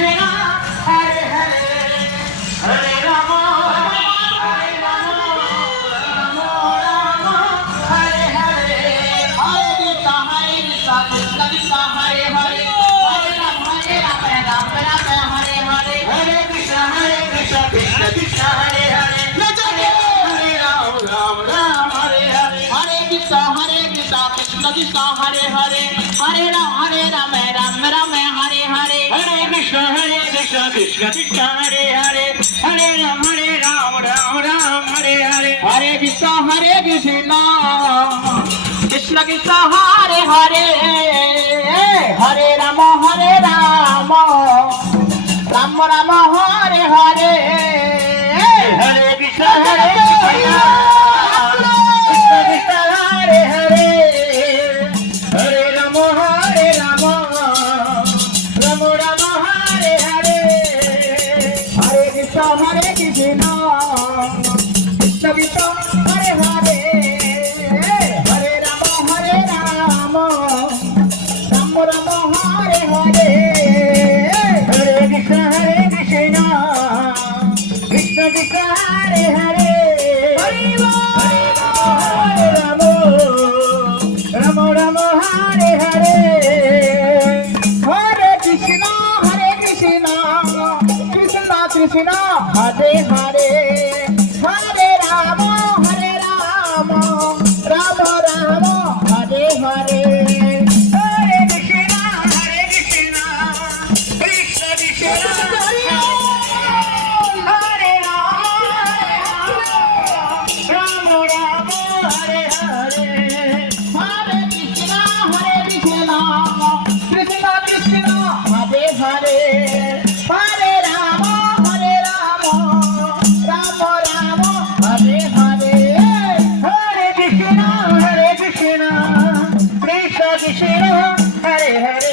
Krishna Hare Hare Hare Ram Ram Ram Hare Hare Hare Krishna Krishna Krishna Hare Hare Hare Ram Ram Ram Hare Hare Hare Krishna Krishna Krishna Hare Hare Hare Ram Ram Ram Hare Hare Hare Krishna Krishna Krishna Hare Hare Hare Ram Ram Ram Hare Hare Hare Krishna Krishna Krishna Hare Hare Hare Ram Ram Ram Hare Hare Hare Krishna Krishna Krishna Hare Hare Hare Ram Ram Ram Hare Hare Hare Krishna Krishna Krishna Hare Hare Hare Ram Ram Ram Hare Hare Hare Krishna Krishna Krishna Hare Ram Ram Hare Hare Hare Krishna Krishna Krishna Hare Hare Hare Ram Ram Ram Hare Hare Hare Krishna Krishna Krishna Hare Hare